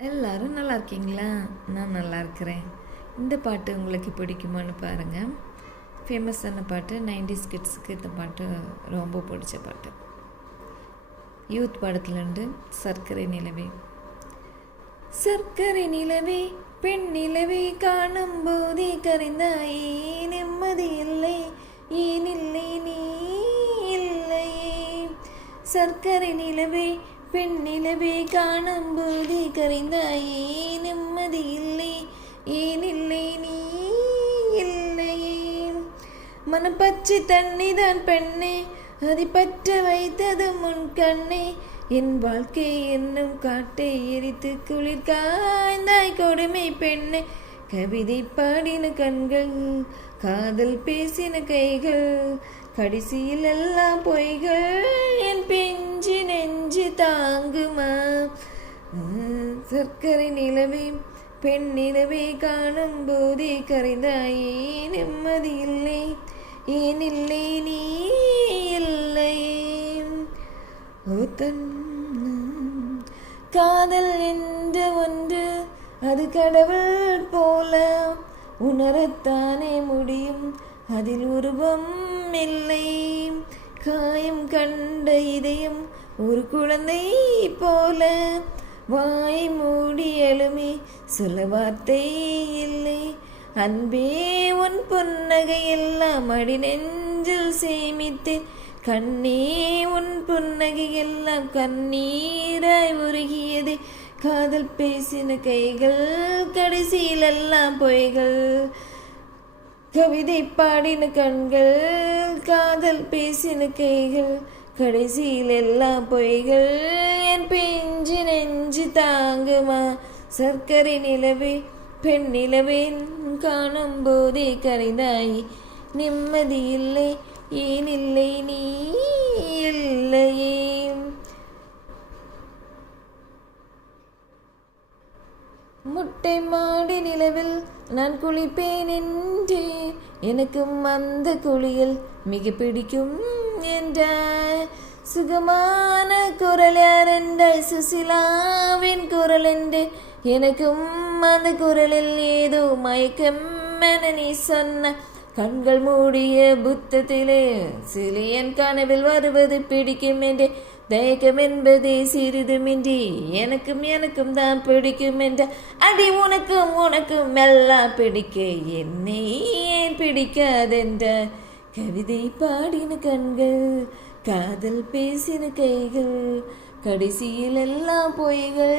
எல்லாரும் நல்லா இருக்கீங்களா? நான் நல்லா இருக்கிறேன். இந்த பாட்டு உங்களுக்கு பிடிக்குமான்னு பாருங்கள். ஃபேமஸான பாட்டு, 90s கிட்ஸுக்கு இந்த பாட்டு ரொம்ப பிடிச்ச பாட்டு. யூத் படத்துலேருந்து சர்க்கரை நிலவே. சர்க்கரை நிலவே பெண் நிலவே காணும் போதே கரைந்தாயே, நிம்மதி இல்லை ஏனில்லை நீ இல்லையே. சர்க்கரை நிலவே பெண் நிலவே காணும் போதே கரைந்தாயே, நிம்மதி இல்லை ஏனில்லை நீ இல்லையே. மனப்பச்சை தண்ணிதான் பெண்ணே, அதை பற்ற வைத்தது முன் கண்ணே. என் வாழ்க்கை என்னும் காட்டை எரித்து குளிர் காய்ந்தாய் கொடுமை பெண்ணே. கவிதை பாடின கண்கள், காதல் பேசின கைகள், கடைசியில் எல்லாம் பொய்கள். என் பிஞ்சு நெஞ்சு தாங்குமா? சர்க்கரை நிலவே பெண் நிலவே காணும் போதே கரைந்தாயே, நிம்மதி இல்லை ஏனில்லை நீ இல்லை. காதல் என்ற ஒன்று அது கடவுள் போல உணரத்தானே முடியும், அதில் உருவம் இல்லை. காயம் கண்ட இதயம் ஒரு குழந்தை போல வாய் மூடி எழுமே, சொல்ல வார்த்தை இல்லை. அன்பே உன் புன்னகை எல்லாம் அடி நெஞ்சில் சேமித்தேன், கண்ணே உன் புன்னகை எல்லாம் கண்ணீராய் உருகியது. காதல் பேசின கைகள், கடைசியில் எல்லாம் பொய்கள். கவிதை பாடின கண்கள், காதல் பேசின கைகள், கடைசியில் எல்லாம் பொய்கள். என் பிஞ்சு நெஞ்சு தாங்குமா? சர்க்கரை நிலவே பெண் நிலவே காணும் போதே கரைந்தாய், நிம்மதி இல்லை ஏனில்லை நீ இல்லையே. முட்டை மாடி நிலவில் நான் குளிப்பேன் என்றே, எனக்கும் அந்த குளியல் மிக பிடிக்கும் என்றாய். சுகமான குரல் யார் என்றாய், சுசிலாவின் குரல் என்று. எனக்கும் அந்த குரலில் ஏதோ மயக்கம் என நீ சொன்ன. கண்கள் மூடிய புத்தத்திலே சிலையன் கனவில் வருவது பிடிக்கும் என்றே. தயக்கம் என்பதே சிறிதுமின்றி எனக்கும் தான் பிடிக்கும் என்ற. அடி உனக்கும் எல்லாம் பிடிக்க என்னை ஏன் பிடிக்காதென்ற. கவிதை பாடின கண்கள், காதல் பேசின கைகள், கடைசியில் எல்லாம் பொய்கள்.